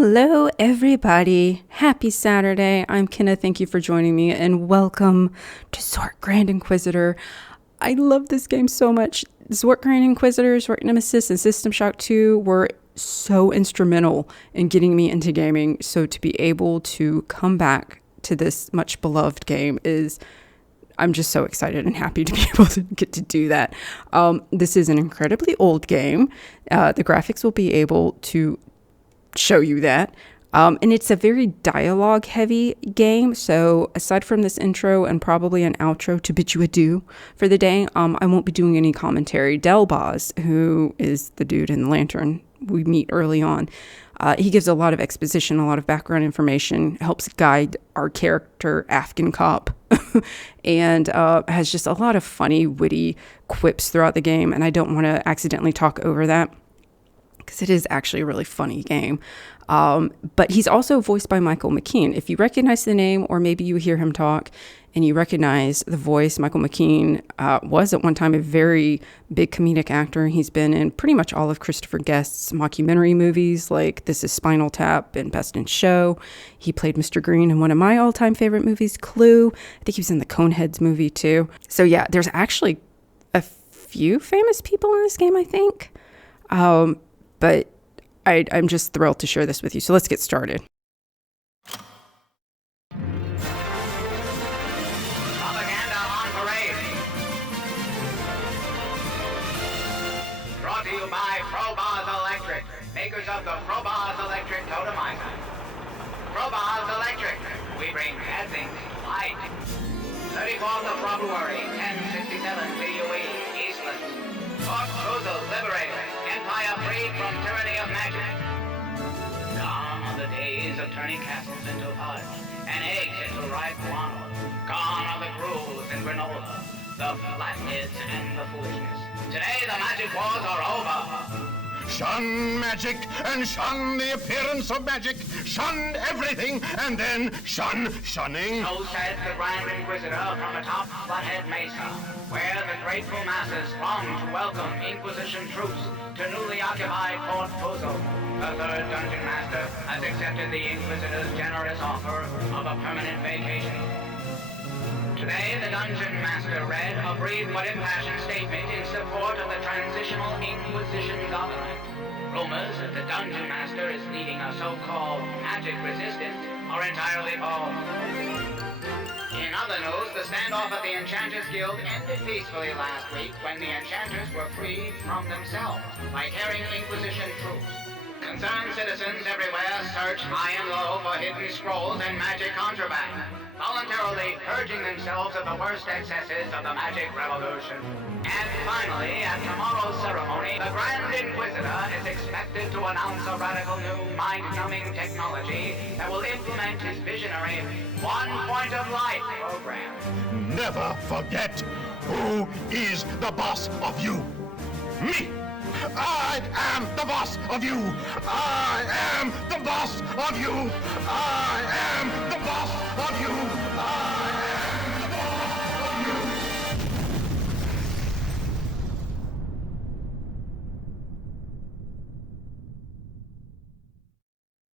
Hello, everybody. Happy Saturday. I'm Kenna. Thank you for joining me, and welcome to Zork Grand Inquisitor. I love this game so much. Zork Grand Inquisitor, Zork Nemesis, and System Shock 2 were so instrumental in getting me into gaming. So to be able to come back to this much beloved game I'm just so excited and happy to be able to get to do that. This is an incredibly old game. The graphics will be able to show you that. And it's a very dialogue heavy game. So aside from this intro and probably an outro to bid you adieu for the day, I won't be doing any commentary. Dalboz, who is the dude in the lantern we meet early on, he gives a lot of exposition, a lot of background information, helps guide our character AFGNCAAP, and has just a lot of funny, witty quips throughout the game. And I don't want to accidentally talk over that, because it is actually a really funny game. But he's also voiced by Michael McKean. If you recognize the name, or maybe you hear him talk and you recognize the voice, Michael McKean was at one time a very big comedic actor. He's been in pretty much all of Christopher Guest's mockumentary movies, like This Is Spinal Tap and Best in Show. He played Mr. Green in one of my all-time favorite movies, Clue. I think he was in the Coneheads movie too. So yeah, there's actually a few famous people in this game, I think. But I'm just thrilled to share this with you. So let's get started. Propaganda on parade. Brought to you by Probaz Electric, makers of the Probaz Electric Totemizer. Probaz Electric, we bring bad things to light. 34th of February, 1067 CUE, Eastland. Fort Cruzal liberated. Empire freed from tyranny of magic. Gone are the days of turning castles into fudge and eggs into ripe guano. Gone are the gruels and granola, the flatheads and the foolishness. Today the magic wars are over. Shun magic and shun the appearance of magic. Shun everything and then shun shunning. So said the Grand Inquisitor from atop Flathead Mesa, where the grateful masses throng to welcome Inquisition troops to newly occupied Fort Cruzal. The third Dungeon Master has accepted the Inquisitor's generous offer of a permanent vacation. Today, the Dungeon Master read a brief but impassioned statement in support of the transitional Inquisition government. Rumors that the Dungeon Master is leading a so-called magic resistance are entirely false. In other news, the standoff at the Enchanters Guild ended peacefully last week when the Enchanters were freed from themselves by carrying Inquisition troops. Concerned citizens everywhere search high and low for hidden scrolls and magic contraband, voluntarily purging themselves of the worst excesses of the magic revolution. And finally, at tomorrow's ceremony, the Grand Inquisitor is expected to announce a radical new mind-numbing technology that will implement his visionary One Point of Light program. Never forget who is the boss of you. Me. I am the boss of you. I am the boss of you. I am the boss of you. I am the boss of you.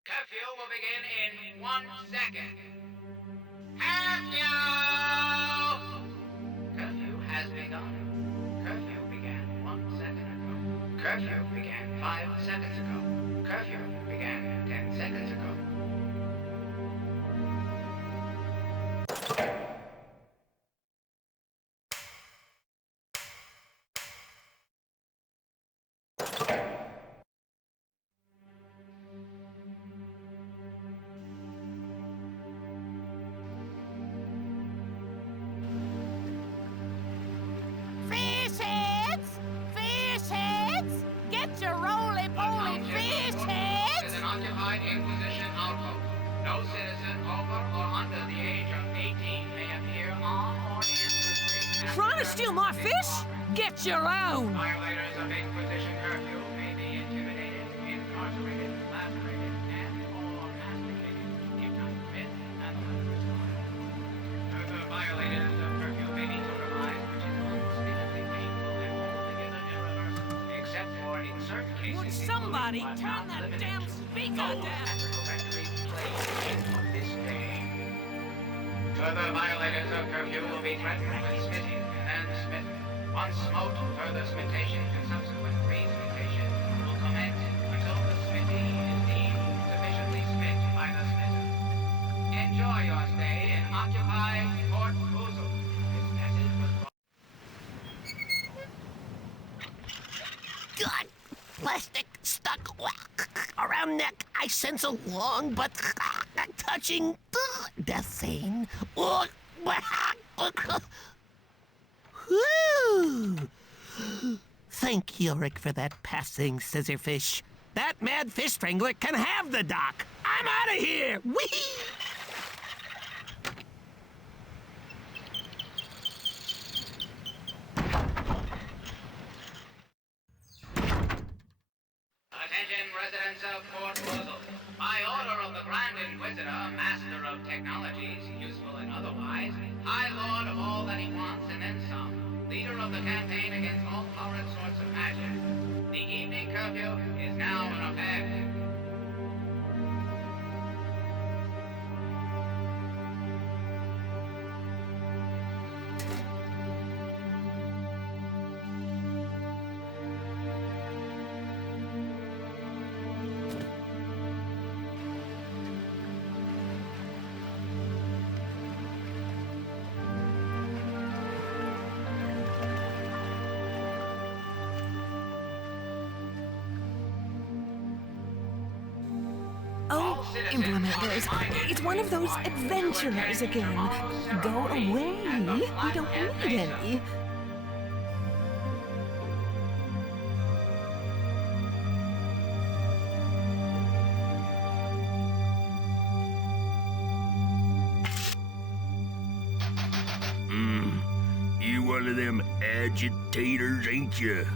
Curfew will begin in 1 second. Curfew! Curfew has begun. Curfew began 1 second ago. Curfew began 5 seconds ago. Curfew began 10 seconds ago. Fish heads! Fish heads! Get your roly-poly fish heads! Is an occupied Inquisition outpost. No citizen over or under the age of 18 may appear on or in the street. Trying to steal my fish? Get your own! Violators of Inquisition curfew may be intimidated, incarcerated, lacerated, and/or masticated if not permit and further violators of curfew may be neutralized, which is unspeakably painful and altogether irreversible, except for in certain cases. Would somebody turn that damn speaker down? Further violators of curfew will be threatened with smitting and then smitten. Once smote, further smitation and subsequent re-smitation will commence until the smitty is deemed sufficiently smit by the smitter. Enjoy your stay in occupied Fort Boozle. This message was brought. God, plastic stuck around neck. I sense a long but touching death scene. Whew. Thank you, Rick, for that passing scissorfish. That mad fish strangler can have the dock. I'm out of here. Whee! Attention, residents of Fort Boozle. By order of the Grand Inquisitor, Master of Technologies, useful and otherwise, High Lord of all that he wants and then some, leader of the campaign against all horrid sorts of magic, the evening curfew is now in effect. Oh, implementers, it's one of those adventurers again. Go away. We don't need any. You one of them agitators, ain't you?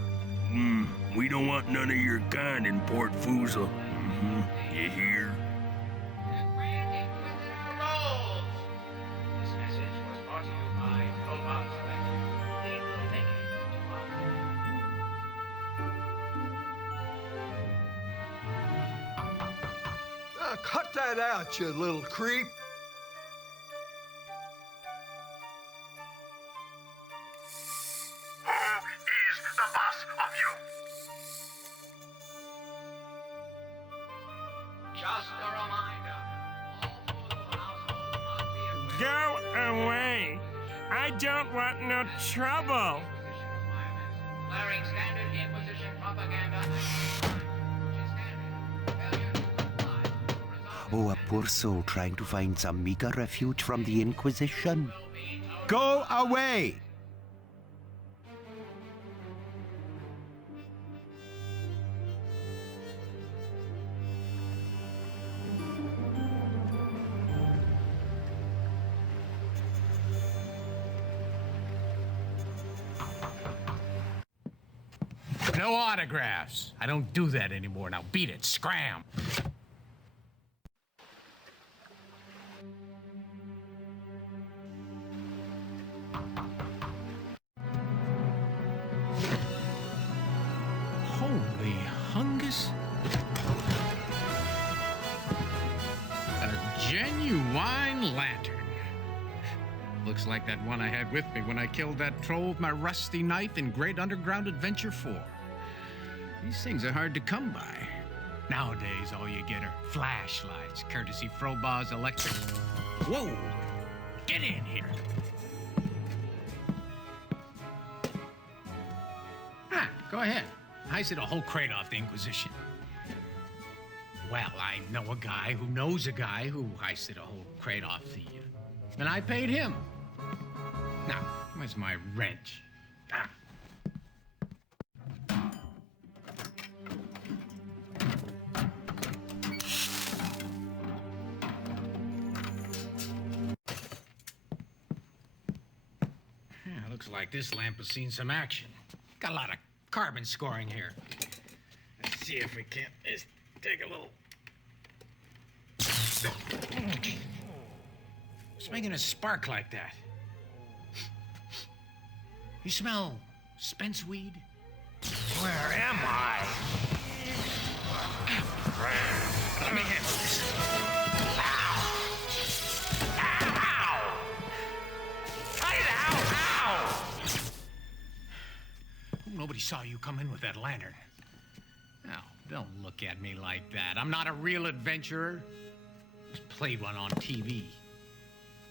We don't want none of your kind in Port Foozle. You hear? Grand Inquisitor rolls! This message was brought to you by Robot Selector. They will make it tomorrow. Cut that out, you little creep. Who is the boss of you? Just a reminder, all Boozle households must be aware Go away. I don't want no trouble. Inquisition requirements, flaring standard Inquisition propaganda, which is standard. Failure to comply will result Oh, a poor soul trying to find some meager refuge from the Inquisition. Go away! No autographs. I don't do that anymore. Now beat it. Scram. Holy hungus. A genuine lantern. Looks like that one I had with me when I killed that troll with my rusty knife in Great Underground Adventure 4. These things are hard to come by. Nowadays, all you get are flashlights, courtesy Froboz's Electric. Whoa! Get in here! Go ahead. Heisted a whole crate off the Inquisition. Well, I know a guy who knows a guy who heisted a whole crate off the... and I paid him. Now, where's my wrench? Looks like this lamp has seen some action. Got a lot of carbon scoring here. Let's see if we can't just take a little... What's making a spark like that? You smell Spence weed? Where am I? Let me handle this. Somebody saw you come in with that lantern. Now, don't look at me like that. I'm not a real adventurer. Just played one on TV.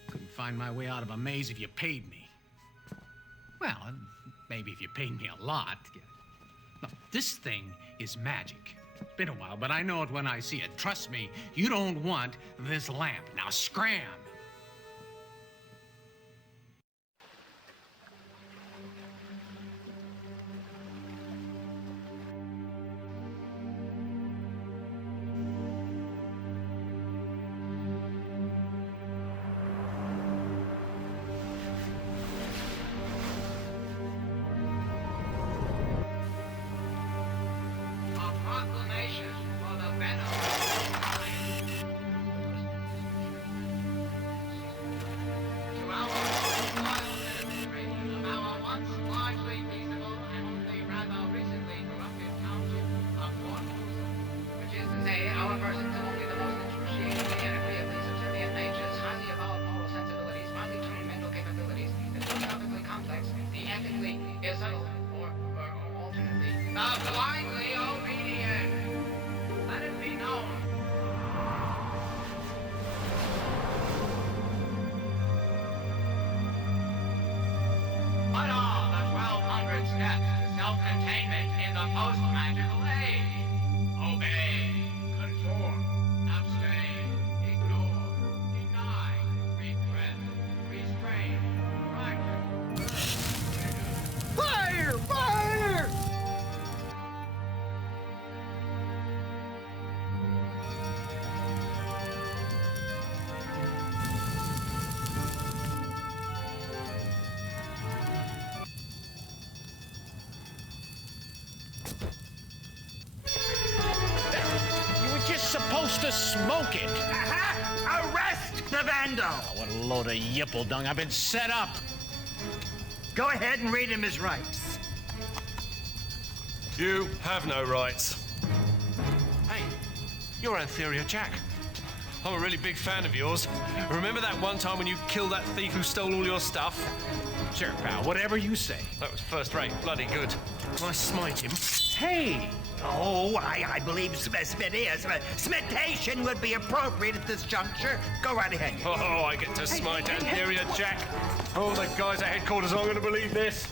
Couldn't find my way out of a maze if you paid me. Well, maybe if you paid me a lot. No, this thing is magic. It's been a while, but I know it when I see it. Trust me, you don't want this lamp. Now scram! Supposed to smoke it. Arrest the vandal! Oh, what a load of yipple dung. I've been set up. Go ahead and read him his rights. You have no rights. Hey, you're Inferior Jack. I'm a really big fan of yours. Remember that one time when you killed that thief who stole all your stuff? Sure, pal, whatever you say. That was first rate, bloody good. Can I smite him? Hey! Oh, I believe smitation would be appropriate at this juncture. Go right ahead. Oh, I get to smite Inferior Jack. Oh, the guys at headquarters aren't going to believe this.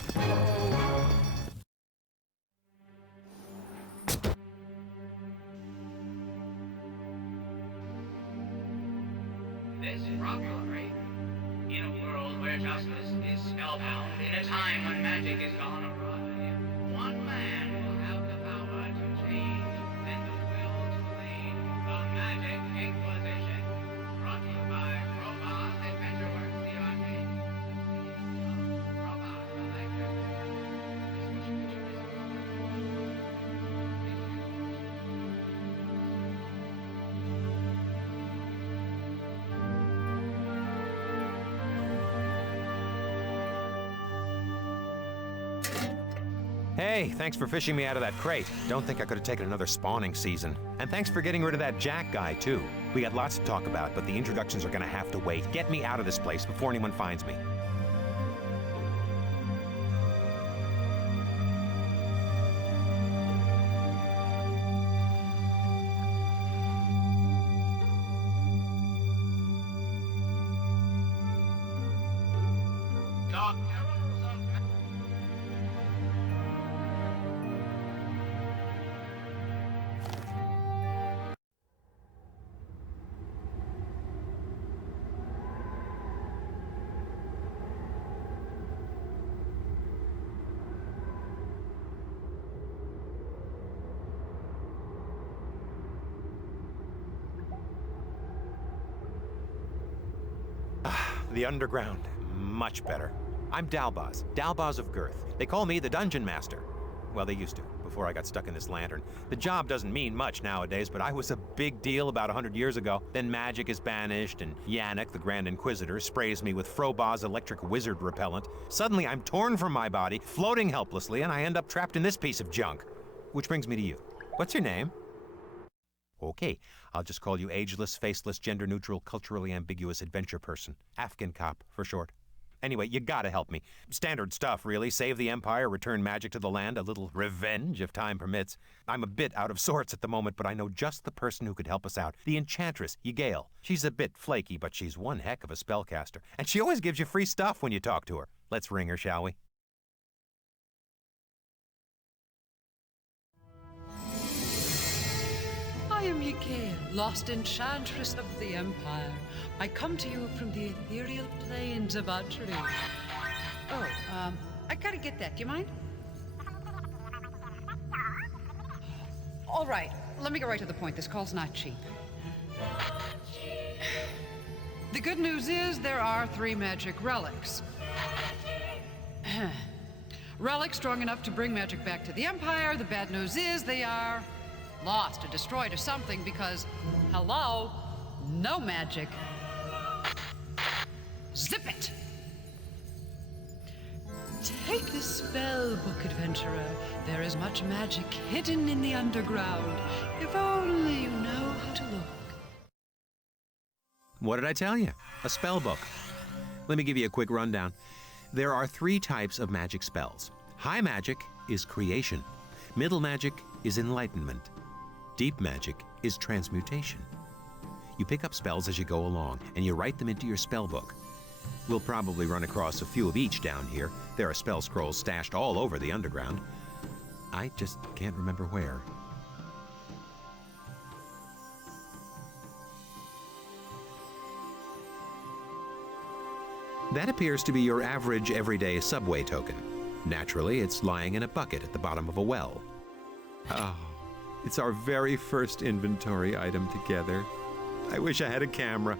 This robbery, in a world where justice is spellbound, in a time when magic is gone awry, one man will have the power to change and the will to lead the Magic Inquisition. Brought to you by Robot Adventure Works, the arcade. Robot Electric. This motion picture is Hey, thanks for fishing me out of that crate. Don't think I could have taken another spawning season. And thanks for getting rid of that Jack guy, too. We got lots to talk about, but the introductions are gonna have to wait. Get me out of this place before anyone finds me. The underground. Much better. I'm Dalboz. Dalboz of Girth. They call me the Dungeon Master. Well, they used to, before I got stuck in this lantern. The job doesn't mean much nowadays, but I was a big deal about 100 years ago. Then magic is banished, and Yannick, the Grand Inquisitor, sprays me with Froboz's electric wizard repellent. Suddenly, I'm torn from my body, floating helplessly, and I end up trapped in this piece of junk. Which brings me to you. What's your name? Okay, I'll just call you ageless, faceless, gender-neutral, culturally ambiguous adventure person. AFGNCAAP for short. Anyway, you gotta help me. Standard stuff, really. Save the Empire, return magic to the land, a little revenge if time permits. I'm a bit out of sorts at the moment, but I know just the person who could help us out. The Enchantress, Ygail. She's a bit flaky, but she's one heck of a spellcaster. And she always gives you free stuff when you talk to her. Let's ring her, shall we? I am Ygail, lost enchantress of the Empire. I come to you from the ethereal plains of Atri. Oh, I gotta get that. Do you mind? All right, let me get right to the point. This call's not cheap. The good news is there are 3 magic relics. Relics strong enough to bring magic back to the Empire. The bad news is they are lost or destroyed or something because, hello, no magic. Zip it! Take this spell book, adventurer. There is much magic hidden in the underground. If only you know how to look. What did I tell you? A spell book. Let me give you a quick rundown. There are 3 types of magic spells. High magic is creation. Middle magic is enlightenment. Deep magic is transmutation. You pick up spells as you go along, and you write them into your spell book. We'll probably run across a few of each down here. There are spell scrolls stashed all over the underground. I just can't remember where. That appears to be your average everyday subway token. Naturally, it's lying in a bucket at the bottom of a well. Oh, it's our very first inventory item together. I wish I had a camera.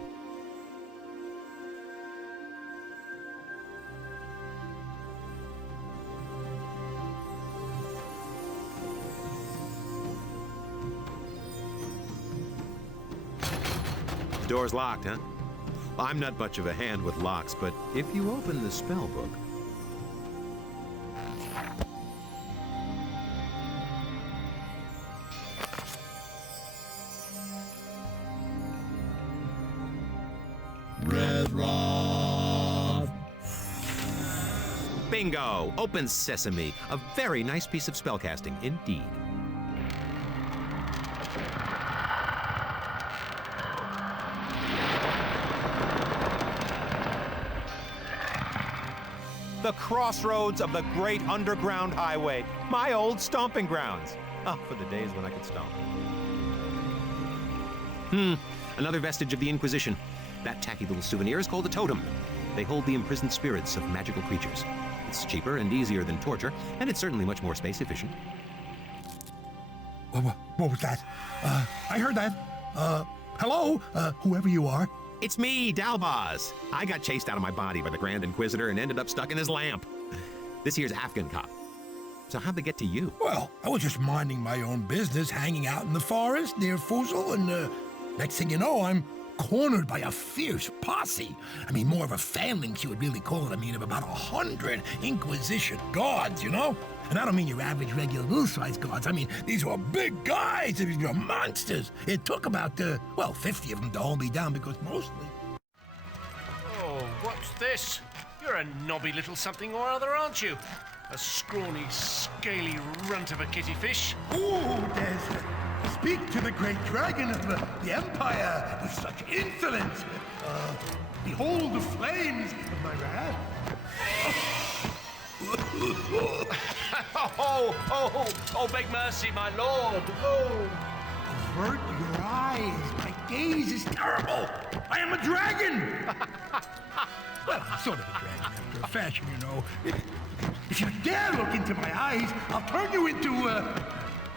The door's locked, huh? Well, I'm not much of a hand with locks, but if you open the spell book... Red Rod. Bingo! Open sesame. A very nice piece of spellcasting, indeed. The crossroads of the great underground highway. My old stomping grounds. Oh, for the days when I could stomp. Another vestige of the Inquisition. That tacky little souvenir is called a totem. They hold the imprisoned spirits of magical creatures. It's cheaper and easier than torture, and it's certainly much more space efficient. What was that? I heard that. Hello, whoever you are. It's me, Dalboz. I got chased out of my body by the Grand Inquisitor and ended up stuck in his lamp. This here's AFGNCAAP. So how'd they get to you? Well, I was just minding my own business, hanging out in the forest near Fuzel, and next thing you know, I'm cornered by a fierce posse. I mean, more of a phalanx you would really call it. I mean, of about 100 Inquisition guards, you know? And I don't mean your average regular little-sized guards. I mean, these were big guys. These were monsters. It took about, 50 of them to hold me down because mostly... Oh, what's this? You're a knobby little something or other, aren't you? A scrawny, scaly runt of a kitty fish. Ooh, Des. Speak to the great dragon of the Empire with such insolence. Behold the flames of my wrath. Oh, beg mercy, my lord. Oh. Avert your eyes. My gaze is terrible. I am a dragon. Well, I'm sort of a dragon after a fashion, you know. If you dare look into my eyes, I'll turn you into,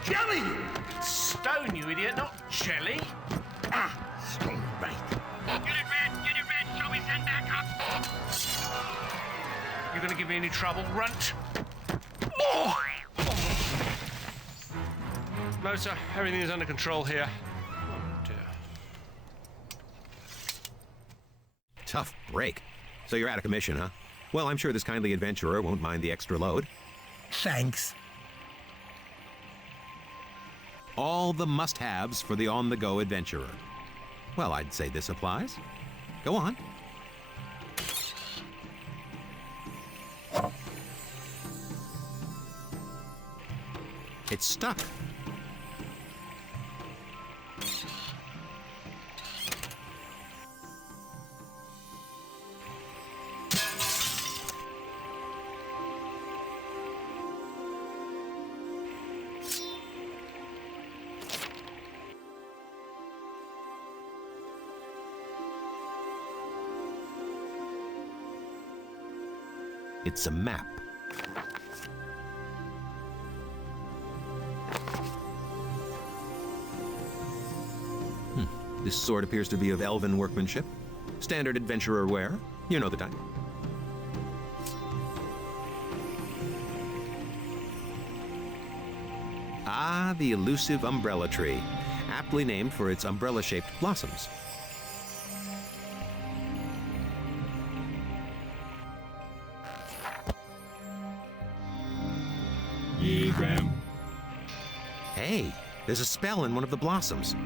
jelly. Stone, you idiot, not jelly. Stone, right. Unit Red, shall we send back up? You gonna give me any trouble, runt? Oh! No, sir. Everything is under control here. Oh, dear. Tough break. So you're out of commission, huh? Well, I'm sure this kindly adventurer won't mind the extra load. Thanks. All the must-haves for the on-the-go adventurer. Well, I'd say this applies. Go on. It's stuck. It's a map. This sword appears to be of elven workmanship. Standard adventurer wear. You know the type. Ah, the elusive umbrella tree, aptly named for its umbrella-shaped blossoms. Yeah, Graham. Hey, there's a spell in one of the blossoms.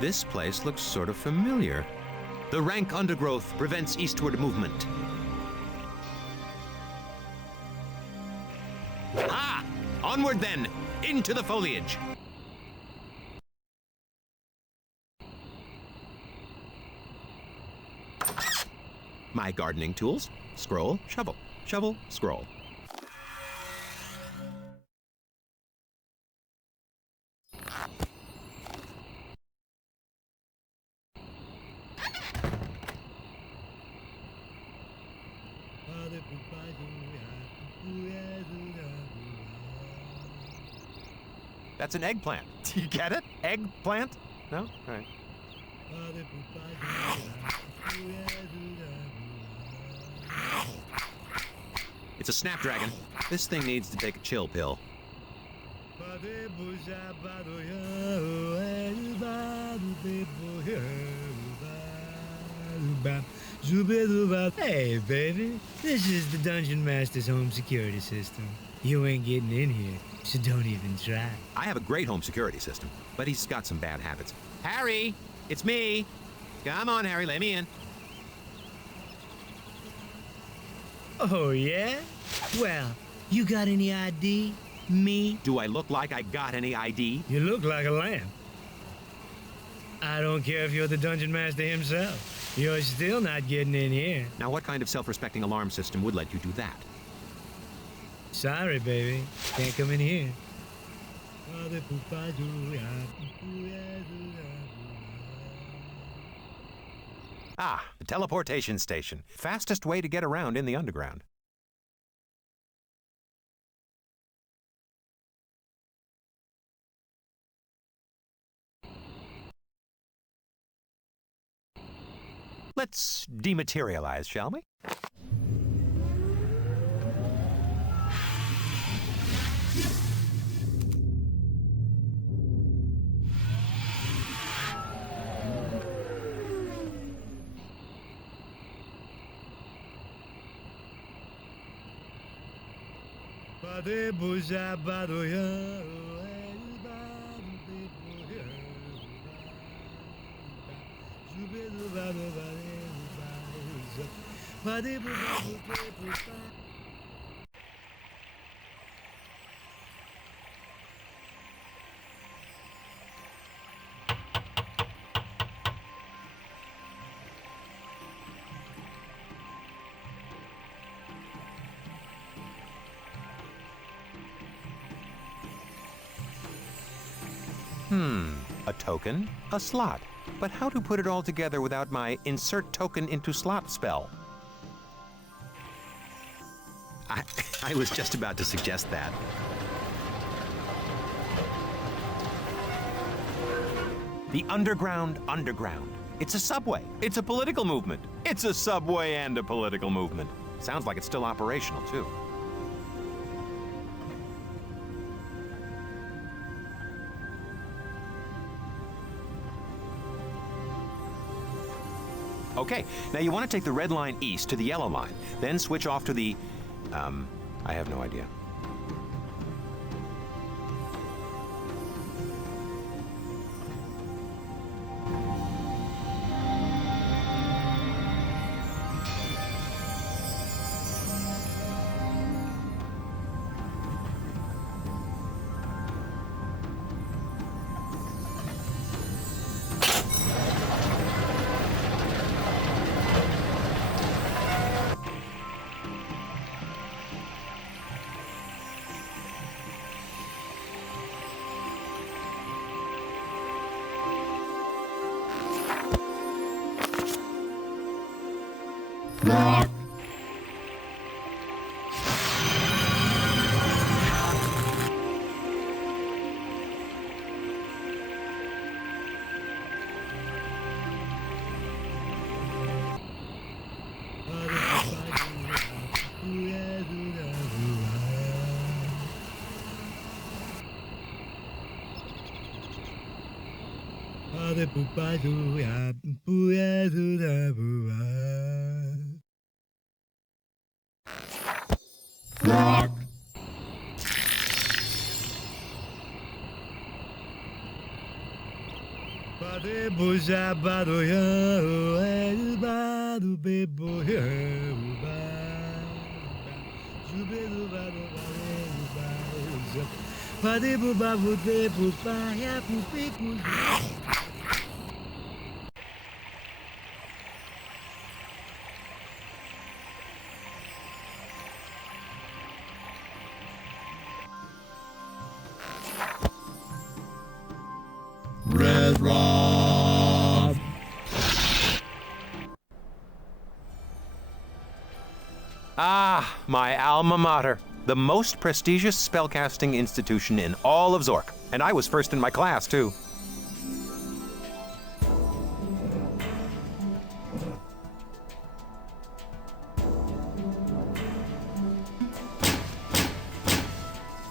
This place looks sort of familiar. The rank undergrowth prevents eastward movement. Ah! Onward then! Into the foliage! My gardening tools. Scroll, shovel. Shovel, scroll. That's an eggplant. Do you get it? Eggplant? No? All right. It's a snapdragon. This thing needs to take a chill pill. Hey, baby. This is the Dungeon Master's home security system. You ain't getting in here, so don't even try. I have a great home security system, but he's got some bad habits. Harry! It's me! Come on, Harry, let me in. Oh, yeah? Well, you got any ID? Me? Do I look like I got any ID? You look like a lamb. I don't care if you're the Dungeon Master himself. You're still not getting in here. Now, what kind of self-respecting alarm system would let you do that? Sorry, baby. Can't come in here. Ah, the teleportation station. Fastest way to get around in the underground. Let's dematerialize, shall we? A token, a slot. But how to put it all together without my insert token into slot spell? I was just about to suggest that. The underground. It's a subway. It's a political movement. It's a subway and a political movement. Sounds like it's still operational, too. Okay, now you want to take the red line east to the yellow line, then switch off to the, I have no idea. Red Rob. Ah, my alma mater. The most prestigious spellcasting institution in all of Zork. And I was first in my class, too.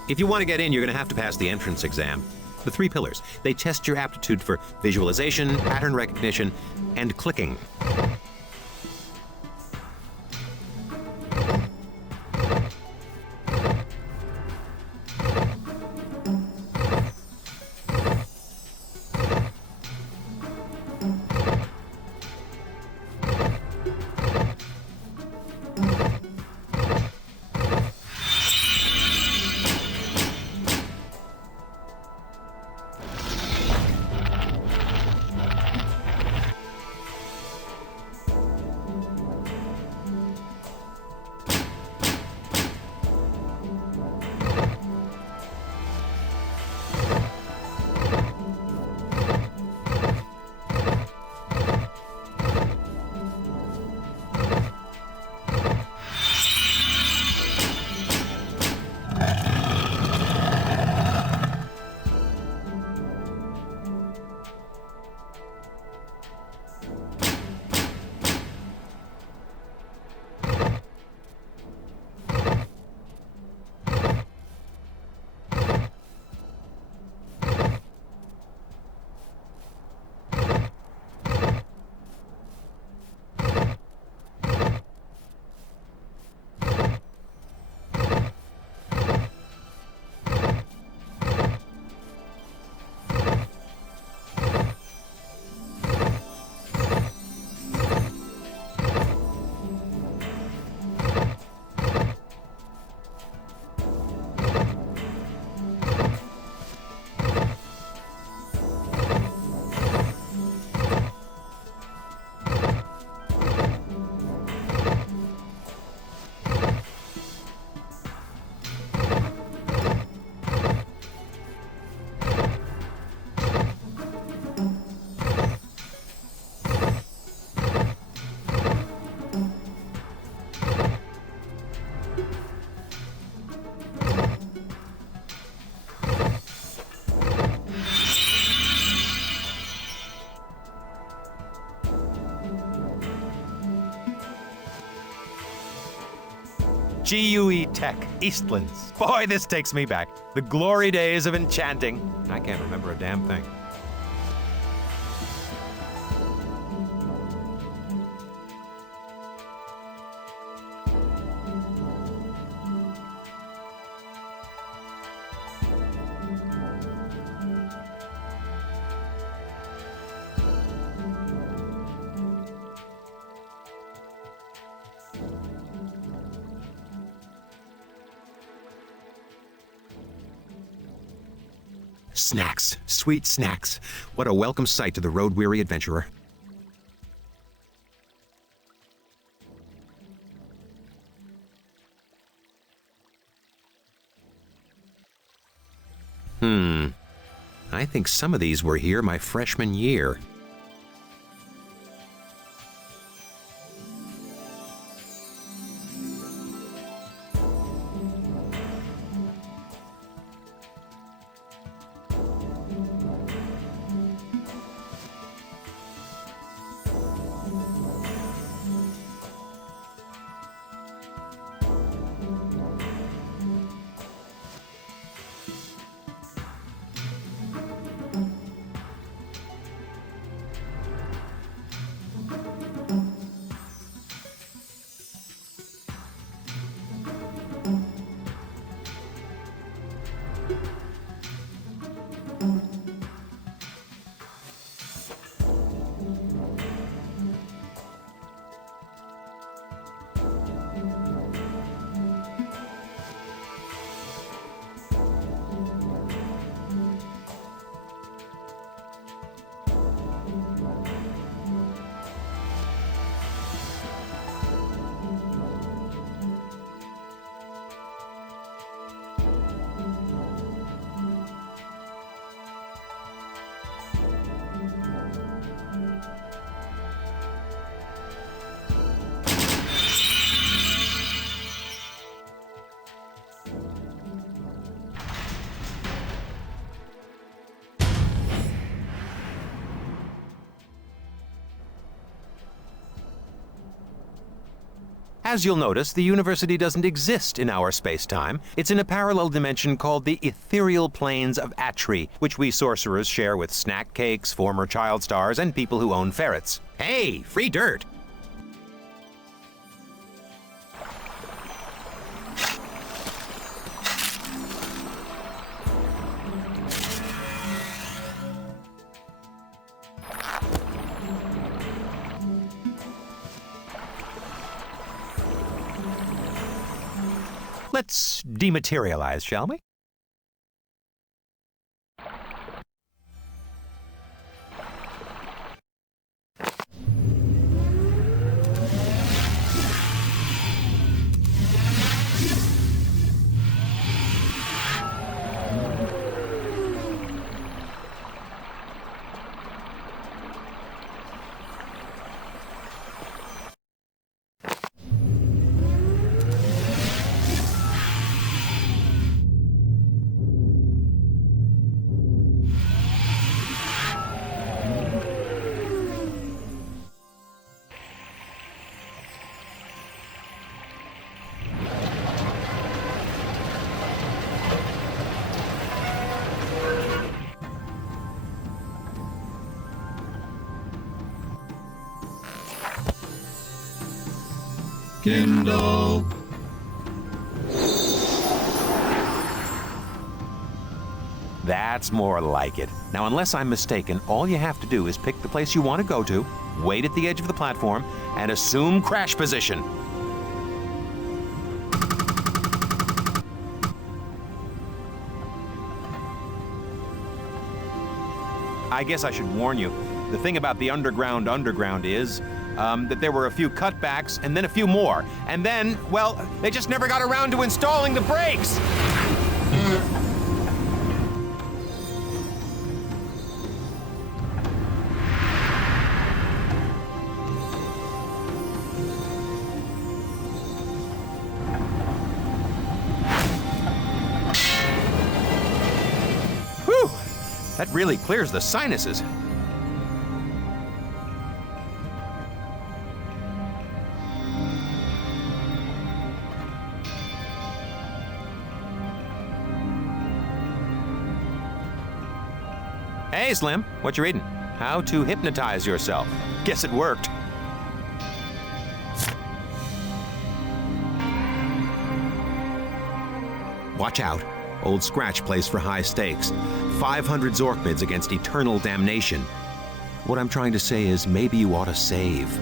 If you want to get in, you're going to have to pass the entrance exam. The 3 pillars. They test your aptitude for visualization, pattern recognition, and clicking. GUE Tech, Eastlands. Boy, this takes me back. The glory days of enchanting. I can't remember a damn thing. Snacks, sweet snacks. What a welcome sight to the road-weary adventurer. I think some of these were here my freshman year. As you'll notice, the university doesn't exist in our space-time. It's in a parallel dimension called the ethereal planes of Atri, which we sorcerers share with snack cakes, former child stars, and people who own ferrets. Hey, free dirt! Let's dematerialize, shall we? Kindle. That's more like it. Now, unless I'm mistaken, all you have to do is pick the place you want to go to, wait at the edge of the platform, and assume crash position. I guess I should warn you, the thing about the underground is that there were a few cutbacks and then a few more. And then, well, they just never got around to installing the brakes! Whew! That really clears the sinuses. Hey, Slim, what you reading? How to hypnotize yourself. Guess it worked. Watch out. Old Scratch plays for high stakes. 500 Zork bids against eternal damnation. What I'm trying to say is maybe you ought to save.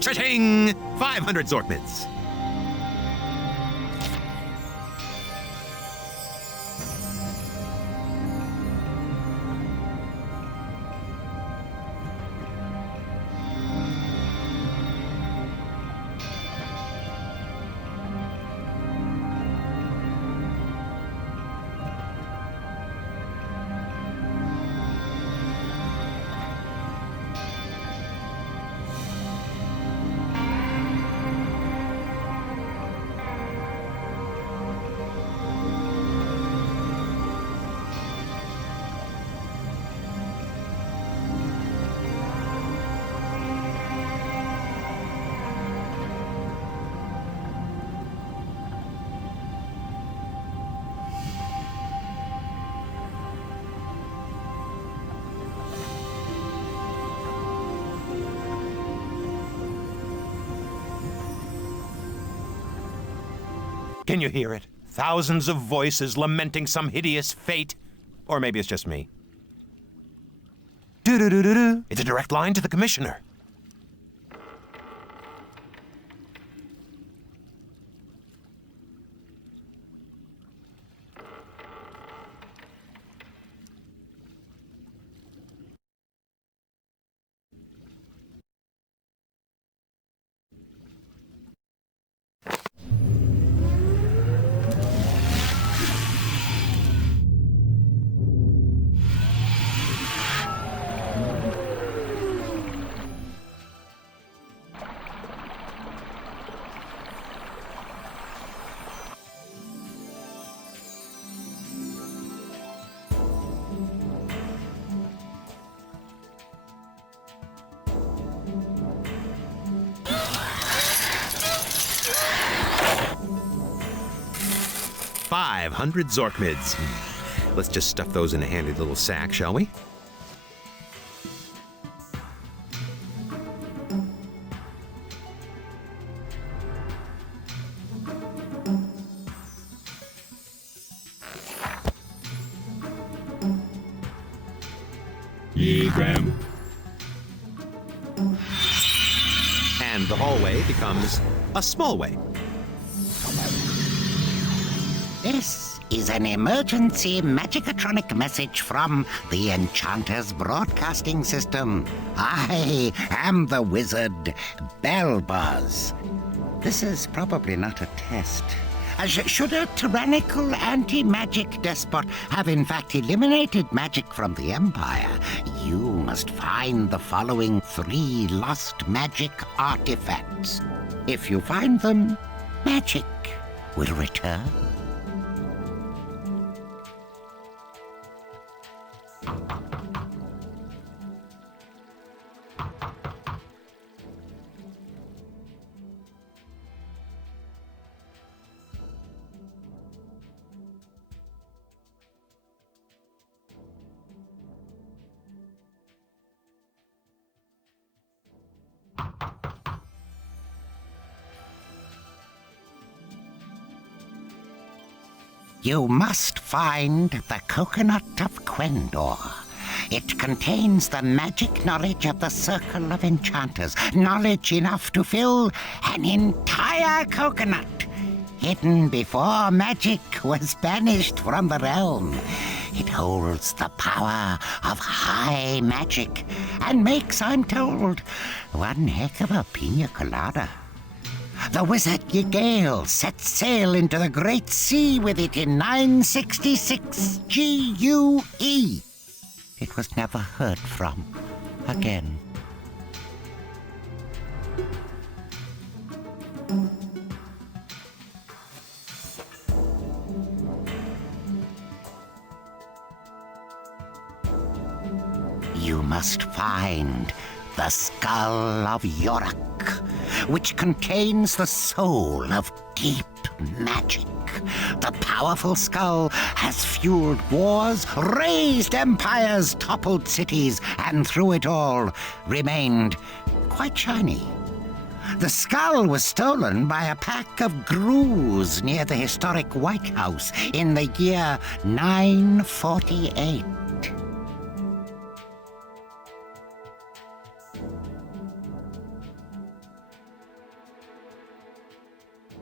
Cha-ching! 500 Zork bids. Can you hear it? Thousands of voices lamenting some hideous fate. Or maybe it's just me. Do-do-do-do-do. It's a direct line to the commissioner. $500 Zork mids. Let's just stuff those in a handy little sack, shall we? Graham. And the hallway becomes a small way. This is an emergency magicatronic message from the Enchanter's broadcasting system. I am the wizard Dalboz. This is probably not a test. Should a tyrannical anti-magic despot have in fact eliminated magic from the Empire, you must find the following 3 lost magic artifacts. If you find them, magic will return. You must find the Coconut of Quendor. It contains the magic knowledge of the Circle of Enchanters, knowledge enough to fill an entire coconut, hidden before magic was banished from the realm. It holds the power of high magic and makes, I'm told, one heck of a pina colada. The wizard Yigale set sail into the great sea with it in 966 GUE. It was never heard from again. You must find the Skull of Yorick, which contains the soul of deep magic. The powerful skull has fueled wars, raised empires, toppled cities, and through it all remained quite shiny. The skull was stolen by a pack of grooves near the historic White House in the year 948.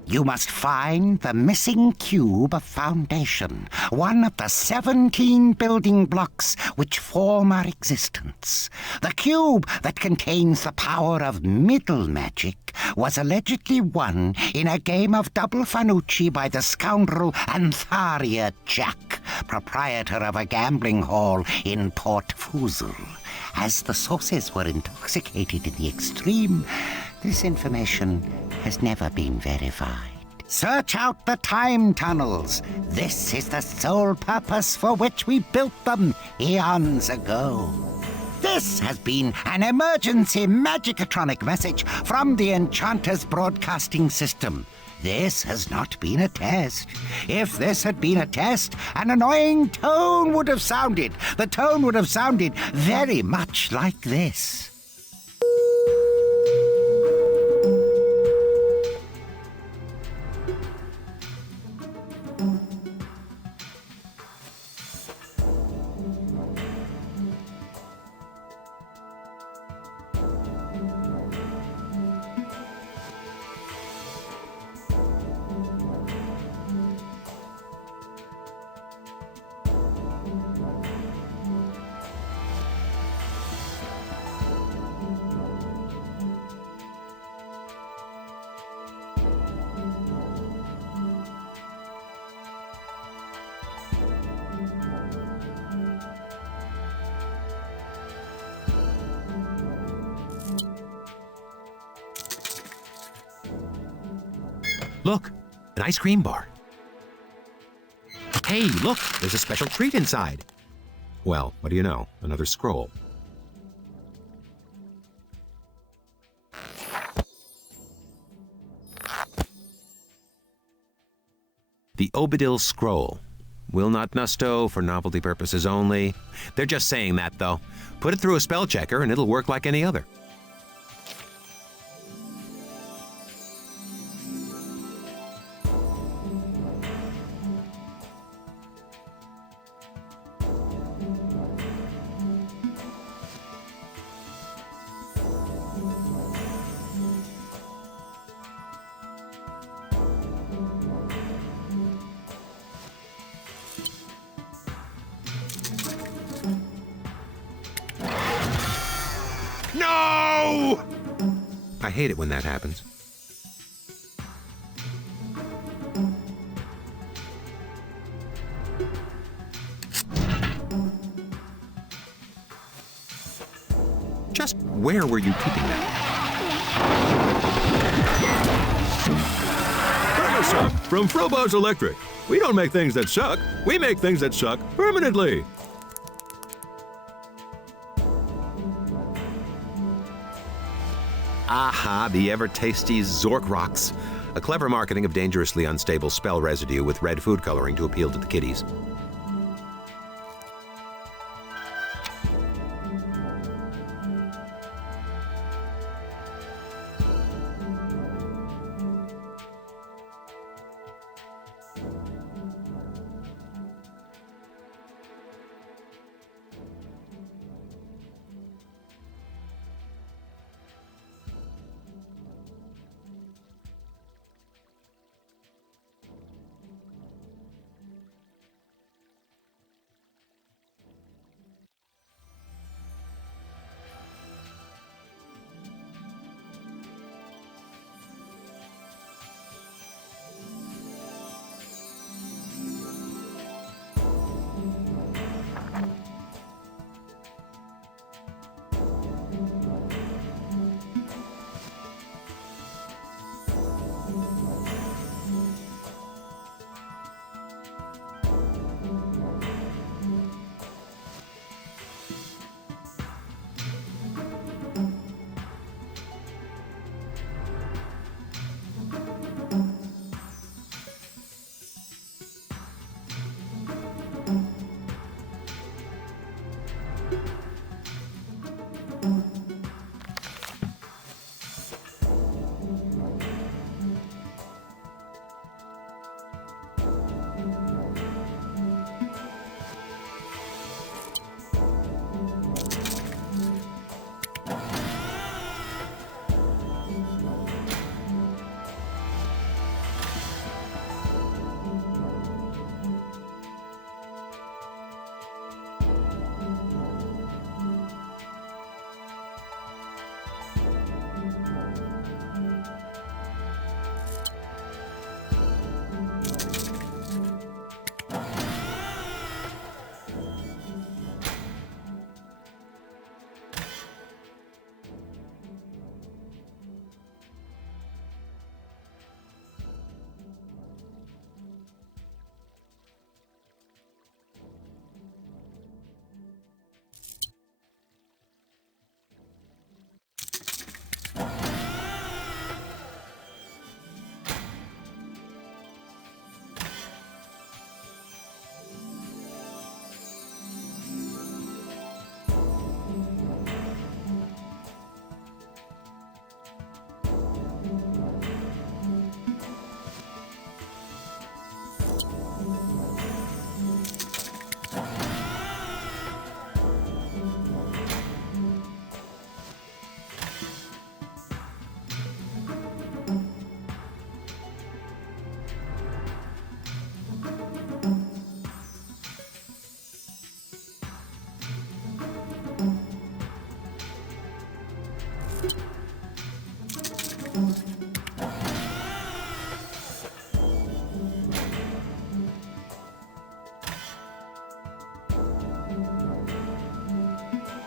You must find the missing cube of foundation, one of the 17 building blocks which form our existence. The cube that contains the power of middle magic was allegedly won in a game of double Fanucci by the scoundrel Antharia Jack, proprietor of a gambling hall in Port Fusel. As the sources were intoxicated in the extreme, this information has never been verified. Search out the time tunnels. This is the sole purpose for which we built them eons ago. This has been an emergency magicatronic message from the Enchanter's broadcasting system. This has not been a test. If this had been a test, an annoying tone would have sounded. The tone would have sounded very much like this. Look, an ice cream bar. Hey, look, there's a special treat inside. Well, what do you know? Another scroll. The Obadil Scroll. Will not nusto for novelty purposes only. They're just saying that, though. Put it through a spell checker and it'll work like any other. No! I hate it when that happens. Just where were you keeping that? Suck from Froboz's Electric. We don't make things that suck. We make things that suck permanently. Aha, the ever-tasty Zork rocks. A clever marketing of dangerously unstable spell residue with red food coloring to appeal to the kiddies.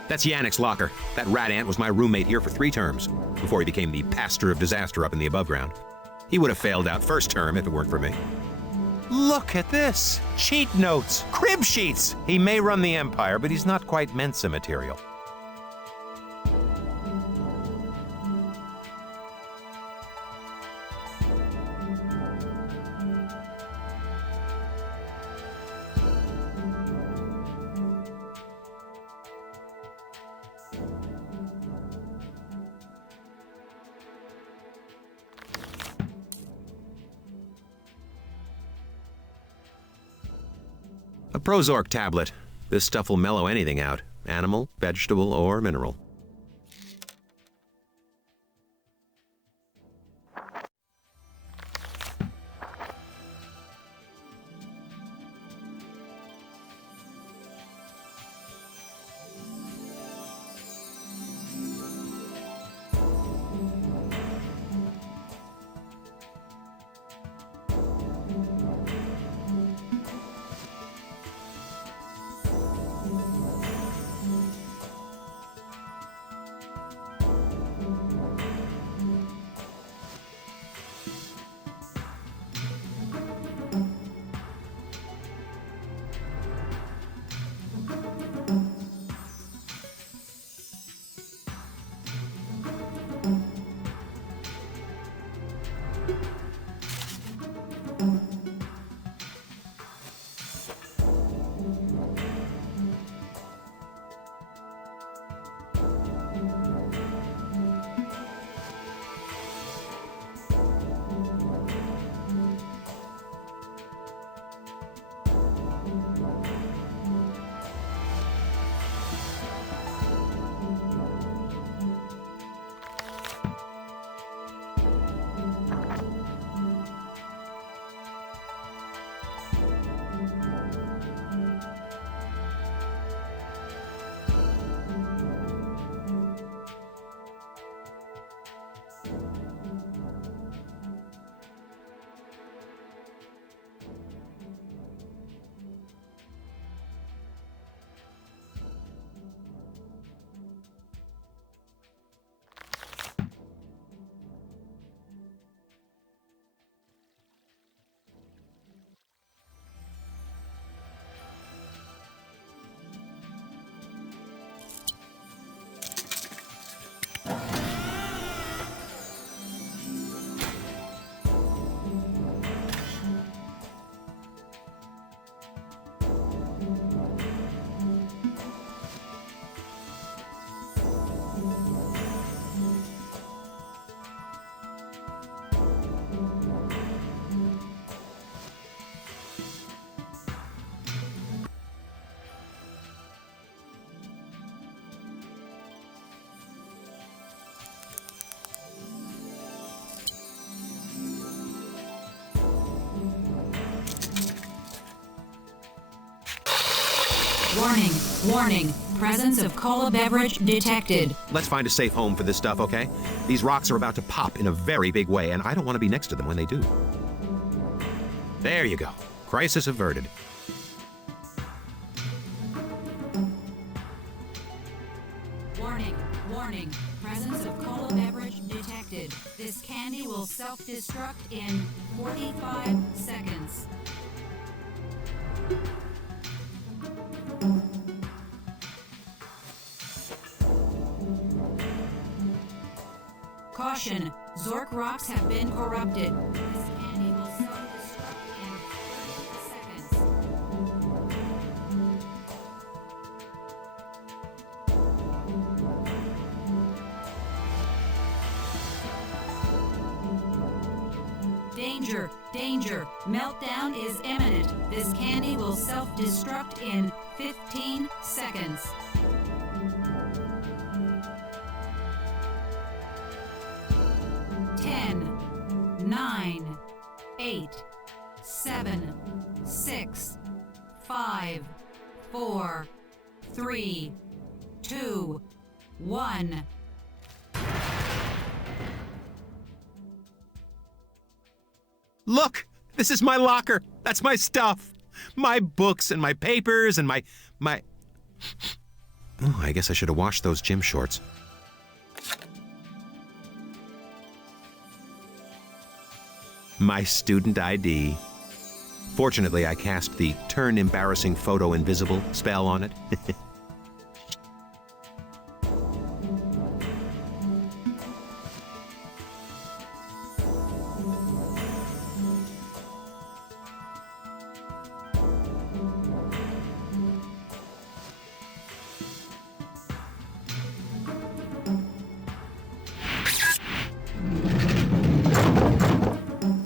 That's Yannick's locker. That rat ant was my roommate here for 3 terms, before he became the pastor of disaster up in the above ground. He would have failed out first term if it weren't for me. Look at this! Cheat notes! Crib sheets! He may run the Empire, but he's not quite Mensa material. A Zork tablet. This stuff will mellow anything out. Animal, vegetable, or mineral. Warning, warning. Presence of cola beverage detected. Let's find a safe home for this stuff, okay? These rocks are about to pop in a very big way, and I don't want to be next to them when they do. There you go. Crisis averted. Warning, warning. Presence of cola beverage detected. This candy will self-destruct in 45 seconds. Caution, Zork rocks have been corrupted. This candy will self-destruct in 30 seconds. Danger, danger. Meltdown is imminent. This candy will self-destruct in 15 seconds. Nine, 8, 7, 6, 5, 4, 3, 2, 1. Look! This is my locker! That's my stuff! My books and my papers and my... Oh, I guess I should have washed those gym shorts. My student ID. Fortunately, I cast the Turn Embarrassing Photo Invisible spell on it.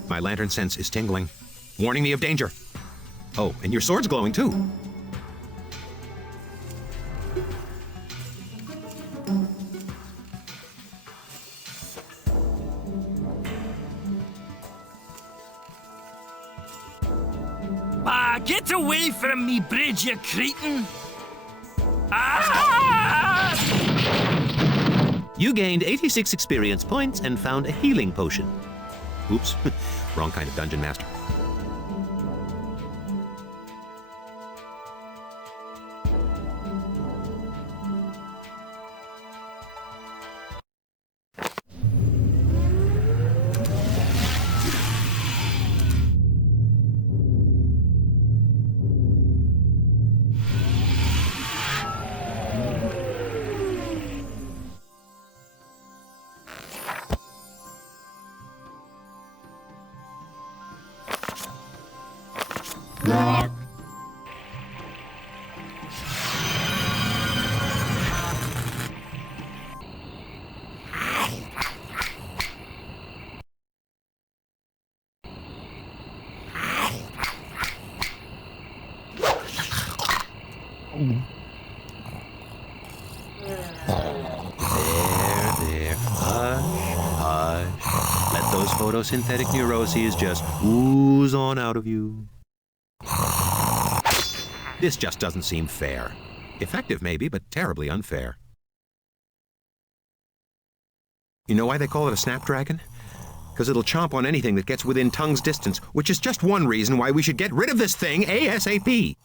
My lantern sense is tingling, warning me of danger. Oh, and your sword's glowing too. Get away from me, bridge, you cretin! Ah! You gained 86 experience points and found a healing potion. Oops, wrong kind of Dungeon Master. There. Hush. Let those photosynthetic neuroses just ooze on out of you. This just doesn't seem fair. Effective, maybe, but terribly unfair. You know why they call it a snapdragon? Because it'll chomp on anything that gets within tongue's distance, which is just one reason why we should get rid of this thing ASAP.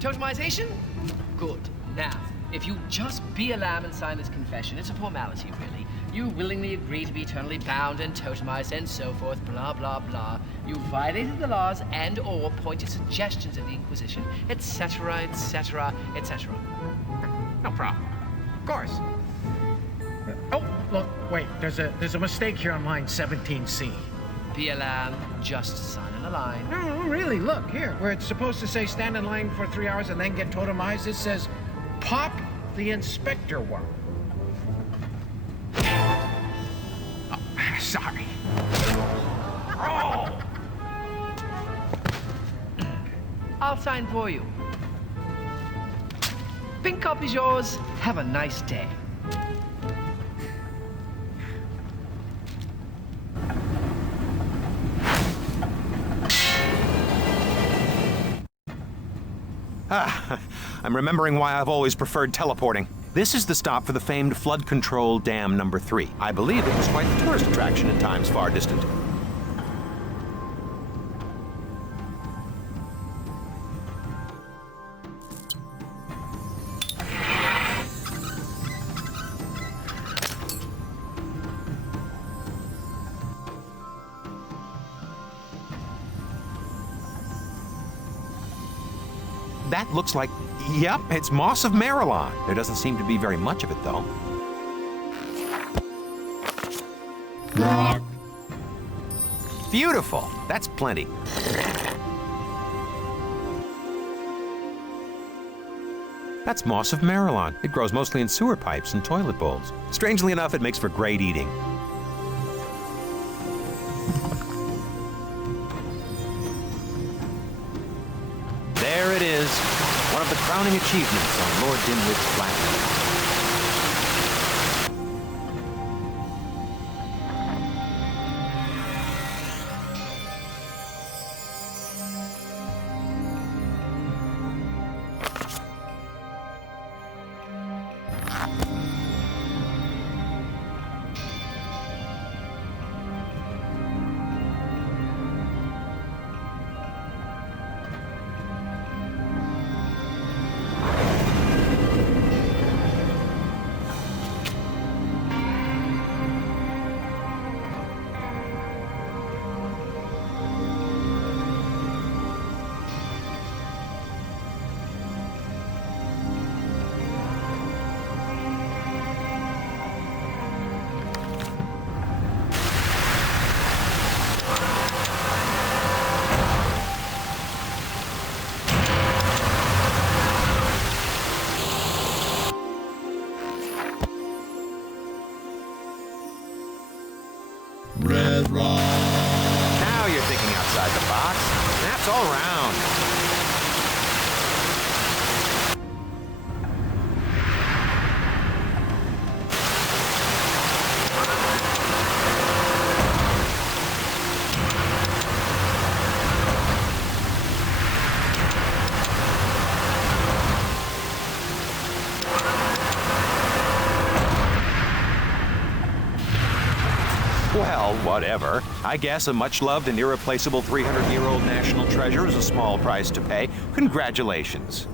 Totemization? Good. Now, if you just be a lamb and sign this confession, it's a formality, really. You willingly agree to be eternally bound and totemized and so forth, blah, blah, blah. You violated the laws and or pointed suggestions of the Inquisition, etc., etc., etc. No problem. Of course. Oh, look, wait, there's a mistake here on line 17C. Be a lamb, just sign on a line. No, really, look, here, where it's supposed to say stand in line for 3 hours and then get totemized, it says pop the inspector one. Oh, sorry. Oh! I'll sign for you. Pink copy's yours. Have a nice day. I'm remembering why I've always preferred teleporting. This is the stop for the famed flood control dam number 3. I believe it was quite the tourist attraction in times far distant. That looks like... Yep, it's moss of Marilyn. There doesn't seem to be very much of it, though. Beautiful. That's plenty. That's moss of Marilyn. It grows mostly in sewer pipes and toilet bowls. Strangely enough, it makes for great eating. There it is. One of the crowning achievements on Lord Dimwit's Flatland. Now you're thinking outside the box. Snaps all around. Well, whatever. I guess a much-loved and irreplaceable 300-year-old national treasure is a small price to pay. Congratulations.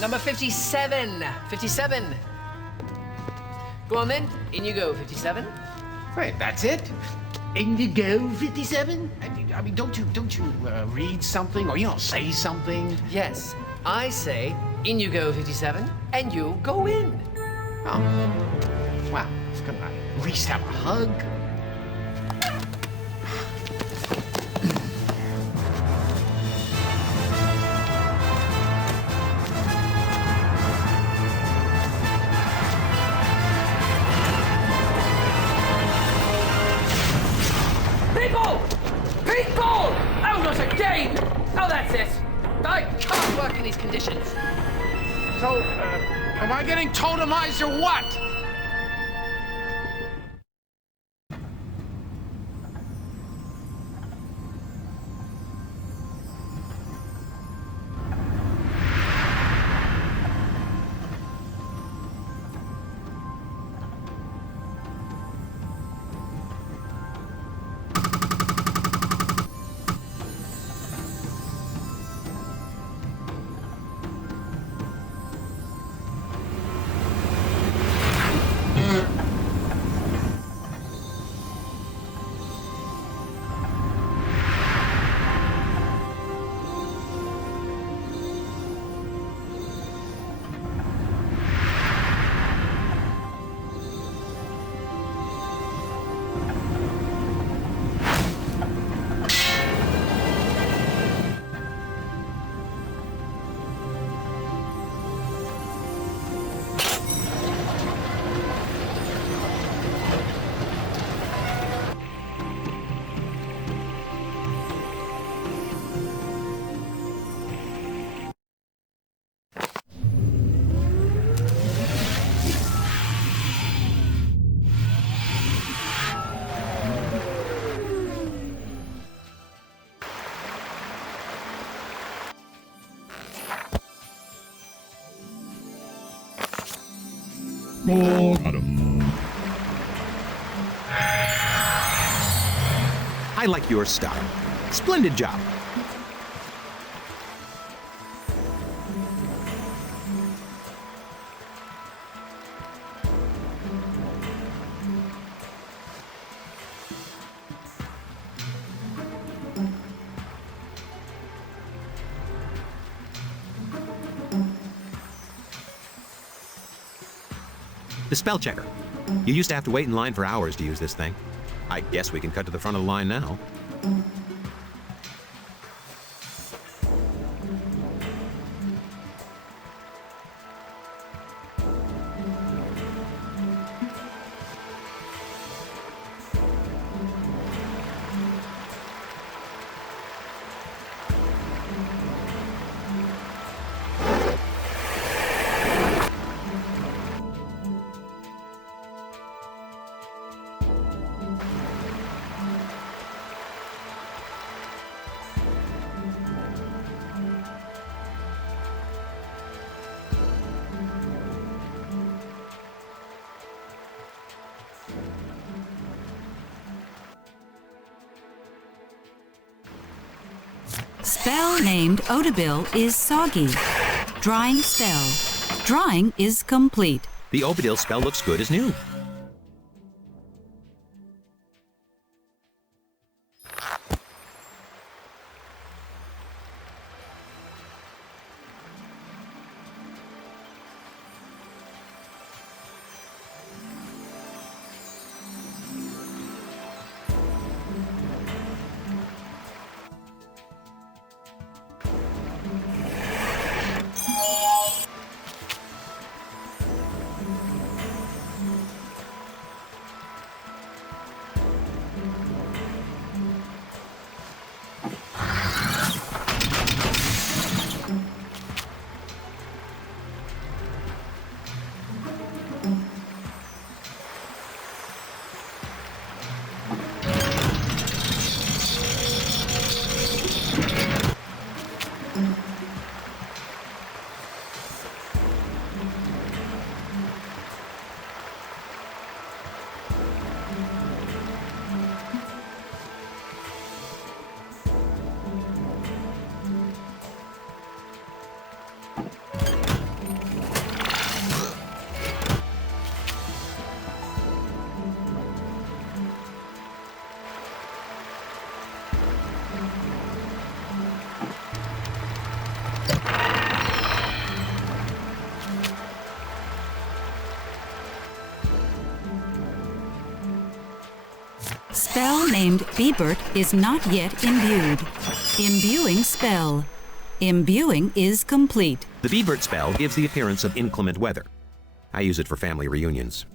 Number 57. 57. Go on then. In you go, 57. Wait, that's it? In you go, 57? I mean, don't you read something or, say something? Yes. I say, in you go, 57, and you go in. Oh. Well, couldn't I at least have a hug? People! People! Oh, not again! Oh, that's it. I can't work in these conditions. So, am I getting totemized or what? I like your style. Splendid job. The spell checker. You used to have to wait in line for hours to use this thing. I guess we can cut to the front of the line now. Spell named Odabil is soggy. Drying spell. Drying is complete. The Obadil spell looks good as new. Spell named Bebert is not yet imbued. Imbuing spell. Imbuing is complete. The Bebert spell gives the appearance of inclement weather. I use it for family reunions.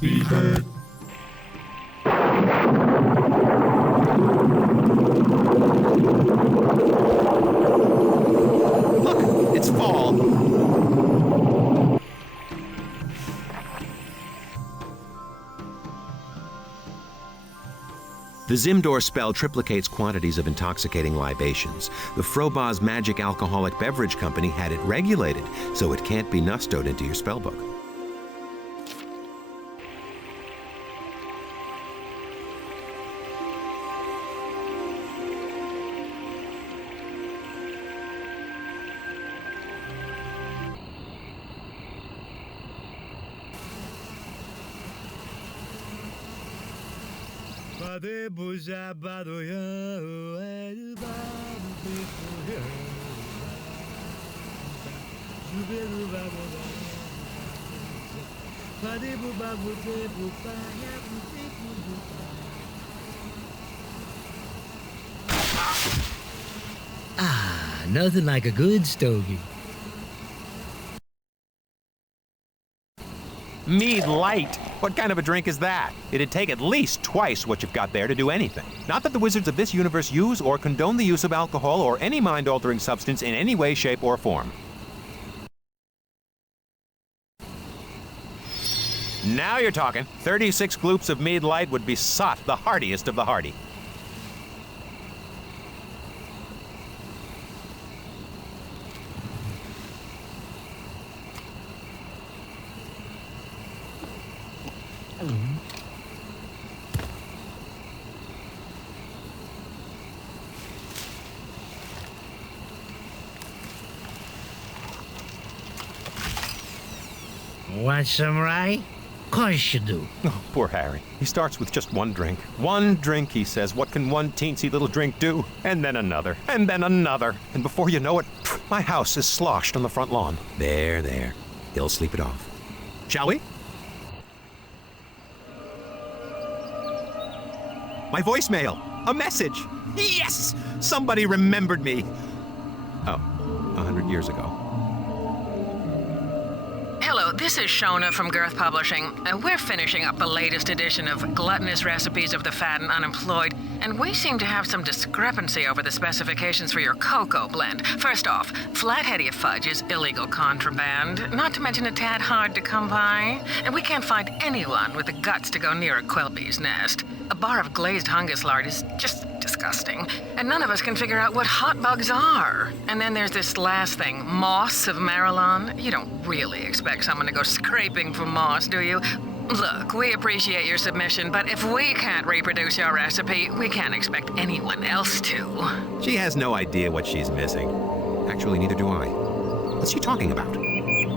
Bebert. Look, it's fall. The Zimdor spell triplicates quantities of intoxicating libations. The Frobaz Magic Alcoholic Beverage Company had it regulated, so it can't be nustoed into your spellbook. Ah, nothing like a good stogie. Mead Light? What kind of a drink is that? It'd take at least twice what you've got there to do anything. Not that the wizards of this universe use or condone the use of alcohol or any mind-altering substance in any way, shape, or form. Now you're talking. 36 gloops of Mead Light would be sot the heartiest of the hearty. Want some rye? Course you do. Oh, poor Harry. He starts with just one drink. One drink, he says. What can one teensy little drink do? And then another. And then another. And before you know it, my house is sloshed on the front lawn. There. He'll sleep it off. Shall we? My voicemail. A message. Yes! Somebody remembered me. Oh, 100 years ago. Hello, this is Shona from Girth Publishing. We're finishing up the latest edition of Gluttonous Recipes of the Fat and Unemployed, and we seem to have some discrepancy over the specifications for your cocoa blend. First off, flathead fudge is illegal contraband, not to mention a tad hard to come by, and we can't find anyone with the guts to go near a quillbee's nest. A bar of glazed hungus lard is just disgusting, and none of us can figure out what hot bugs are. And then there's this last thing, moss of Marilyn. You don't really expect someone to go scraping for moss, do you? Look, we appreciate your submission, but if we can't reproduce your recipe, we can't expect anyone else to. She has no idea what she's missing. Actually, neither do I. What's she talking about?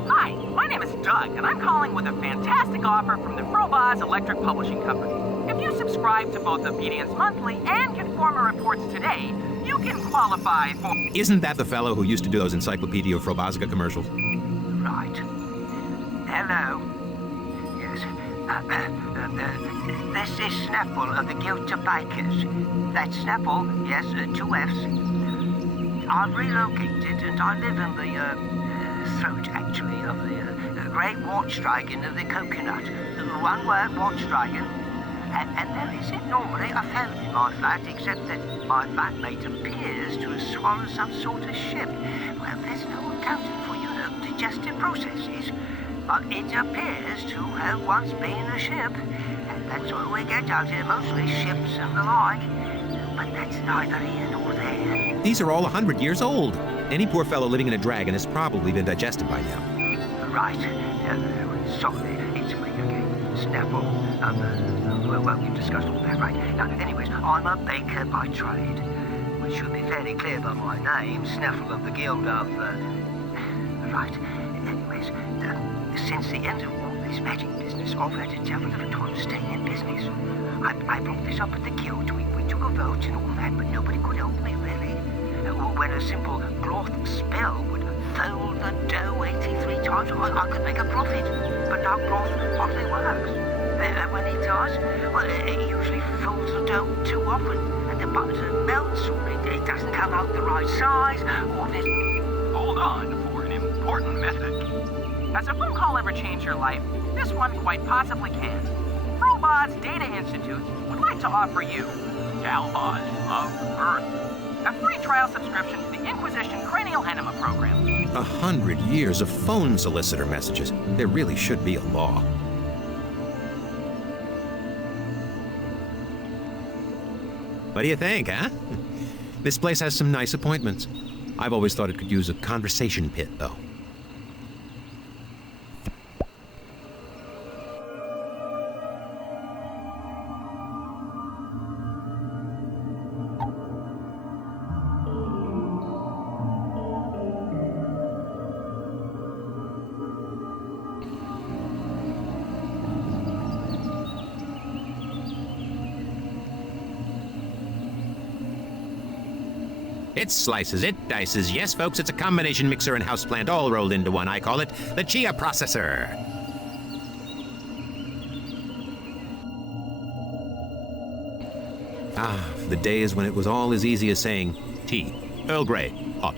Hi, my name is Doug, and I'm calling with a fantastic offer from the Frobozz Electric Publishing Company. If you subscribe to both Obedience Monthly and Conformer Reports today, you can qualify for... Isn't that the fellow who used to do those Encyclopedia of Frobozzica commercials? Right. Hello. Yes. This is Snaffle of the Guild of Bakers. That's Snaffle, yes, 2 F's. I've relocated and I live in the throat, actually, of the Great Watch Dragon of the Coconut. One word, Watch Dragon. And there isn't normally a fellow in my flat, except that my flatmate appears to have swallowed some sort of ship. Well, there's no accounting for your digestive processes, but it appears to have once been a ship, and that's what we get out here, mostly ships and the like. But that's neither here nor there. These are all 100 years old. Any poor fellow living in a dragon has probably been digested by now. Right. Sorry, it's me again. Snapple. Well, we've discussed all that, right? Now, anyways, I'm a baker by trade, which should be fairly clear by my name, Snaffle of the Guild of, Right. Anyways, since the end of all this magic business, I've had a devil of a time staying in business. I brought this up at the Guild. We took a vote and all that, but nobody could help me, really. When a simple cloth spell would fold the dough 83 times, I could make a profit. But no cloth hardly works. And when it does, well, it usually folds the dough too often, and the butter melts, or it doesn't come out the right size, or this... Hold on for an important method. Has a phone call ever changed your life? This one quite possibly can. Frobozz Data Institute would like to offer you, Dalboz of Earth, a free trial subscription to the Inquisition Cranial Enema Program. 100 years of phone solicitor messages. There really should be a law. What do you think, huh? This place has some nice appointments. I've always thought it could use a conversation pit, though. It slices, it dices. Yes, folks, it's a combination mixer and houseplant all rolled into one. I call it the Chia Processor. Ah, the days when it was all as easy as saying tea, Earl Grey, hot,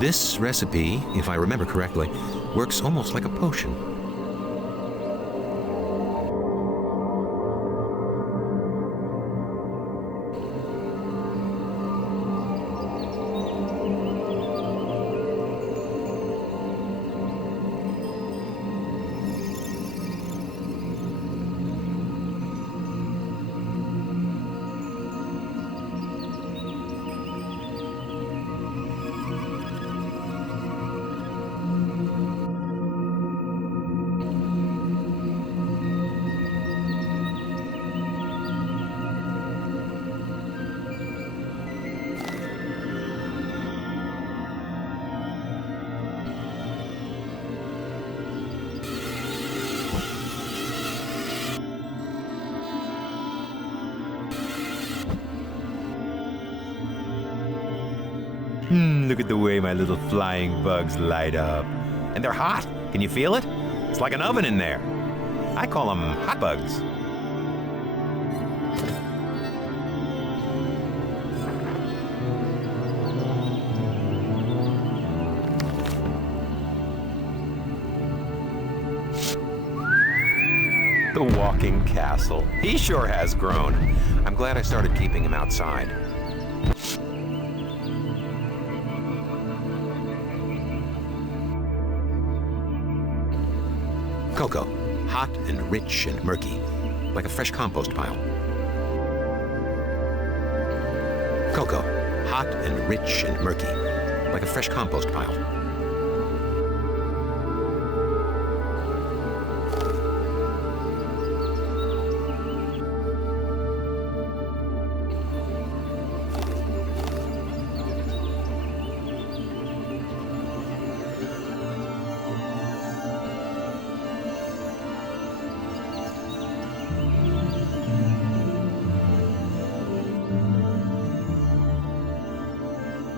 This recipe, if I remember correctly, works almost like a potion. Look at the way my little flying bugs light up. And they're hot. Can you feel it? It's like an oven in there. I call them hot bugs. The walking castle. He sure has grown. I'm glad I started keeping him outside. Cocoa, hot and rich and murky, like a fresh compost pile. Cocoa, hot and rich and murky, like a fresh compost pile.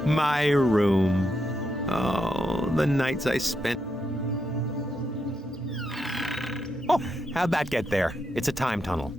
My room. Oh, the nights I spent. Oh, how'd that get there? It's a time tunnel.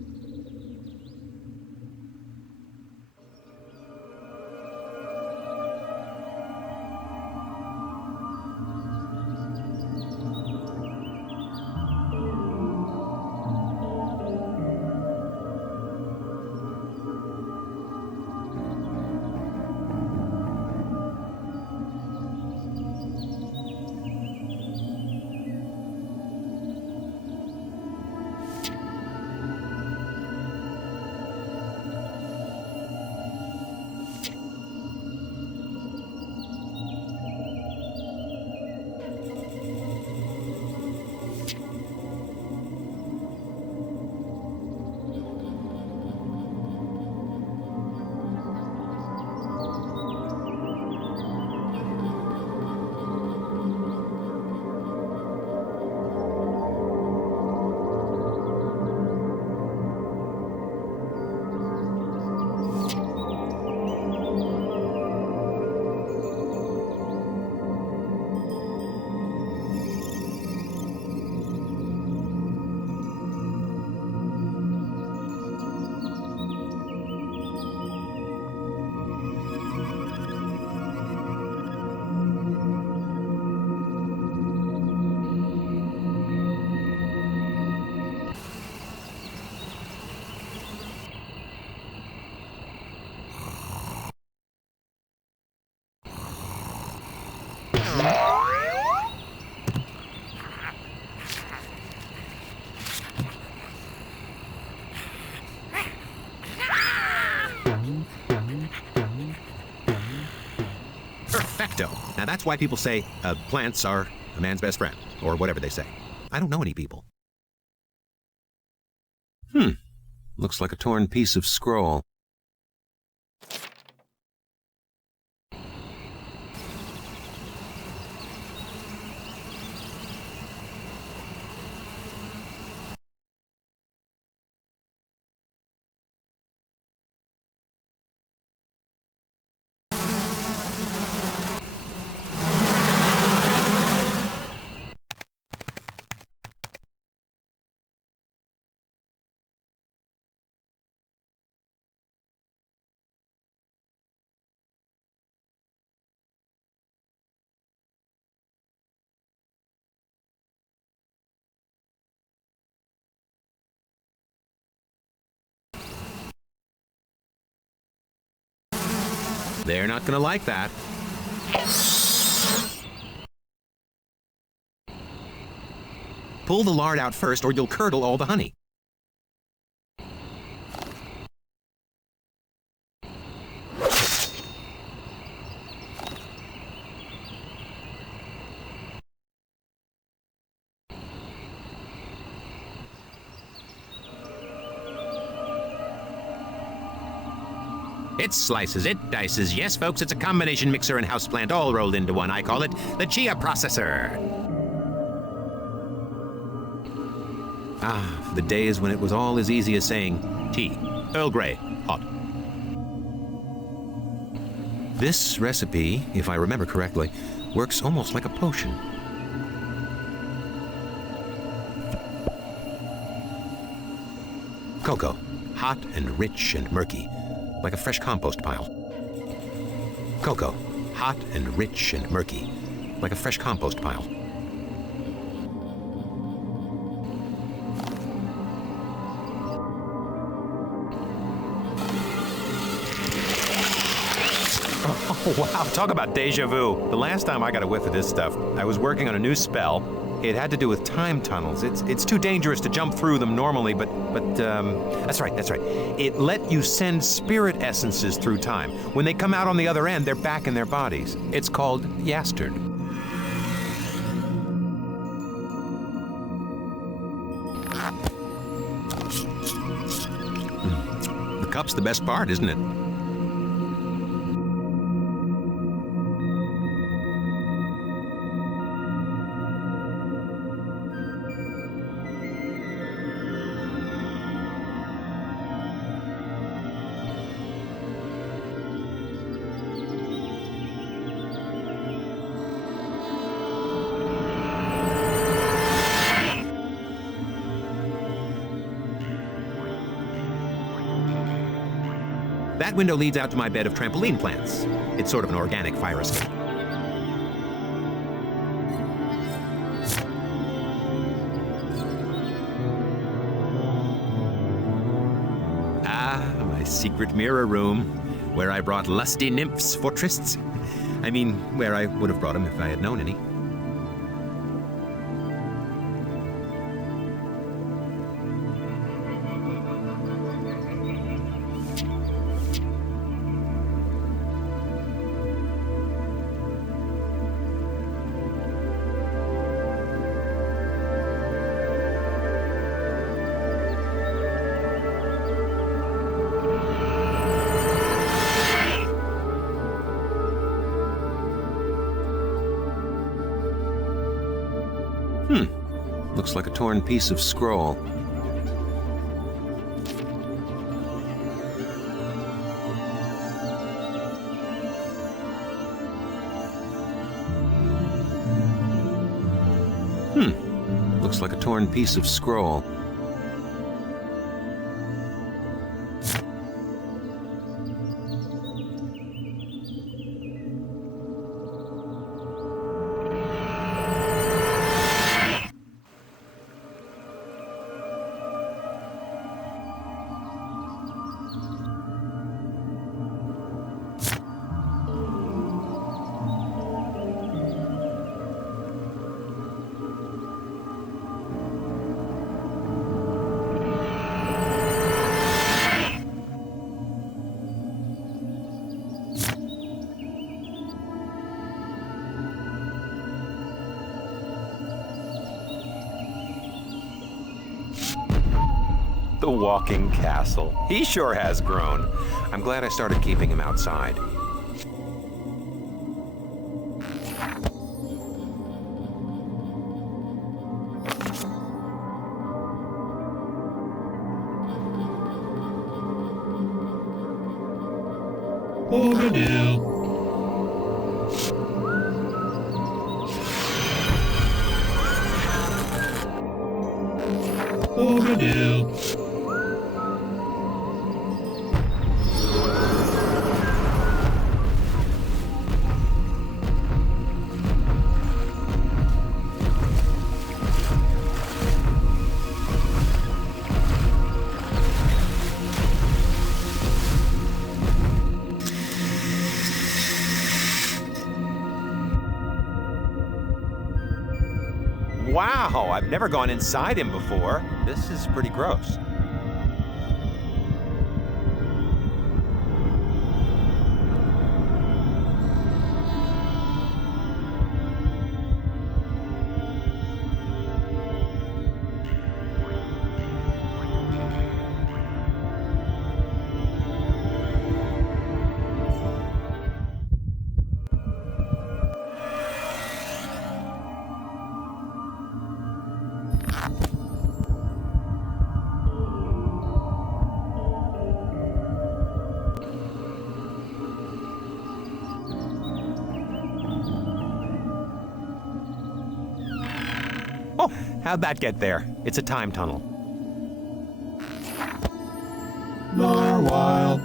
Perfecto. Now that's why people say plants are a man's best friend, or whatever they say. I don't know any people. Looks like a torn piece of scroll. They're not gonna like that. Pull the lard out first, or you'll curdle all the honey. It slices, it dices. Yes, folks, it's a combination mixer and houseplant all rolled into one. I call it the Chia processor. Ah, the days when it was all as easy as saying tea, Earl Grey, hot. This recipe, if I remember correctly, works almost like a potion. Cocoa, hot and rich and murky, like a fresh compost pile. Cocoa, hot and rich and murky, like a fresh compost pile. Oh, wow, talk about deja vu. The last time I got a whiff of this stuff, I was working on a new spell. It had to do with time tunnels. It's too dangerous to jump through them normally, but that's right. It let you send spirit essences through time. When they come out on the other end, they're back in their bodies. It's called Yastard. The cup's the best part, isn't it? That window leads out to my bed of trampoline plants. It's sort of an organic fire escape. Ah, my secret mirror room, where I brought lusty nymphs for trysts. I mean, where I would have brought them if I had known any. Looks like a torn piece of scroll. Looks like a torn piece of scroll. The walking castle. He sure has grown. I'm glad I started keeping him outside. Overdue. Overdue. Wow, I've never gone inside him before. This is pretty gross. Oh, how'd that get there? It's a time tunnel. Narwhal.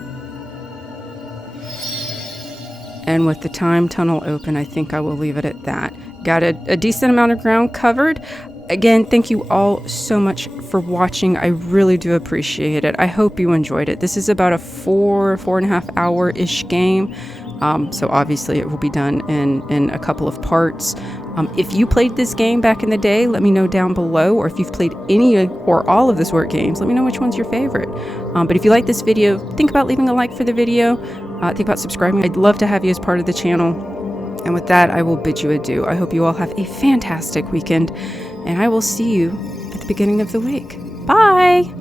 And with the time tunnel open, I think I will leave it at that. Got a decent amount of ground covered. Again, thank you all so much for watching. I really do appreciate it. I hope you enjoyed it. This is about a 4.5 hour-ish game. So obviously it will be done in a couple of parts. If you played this game back in the day, let me know down below. Or if you've played any or all of the Zork games, let me know which one's your favorite. But if you like this video, think about leaving a like for the video. Think about subscribing. I'd love to have you as part of the channel. And with that, I will bid you adieu. I hope you all have a fantastic weekend. And I will see you at the beginning of the week. Bye!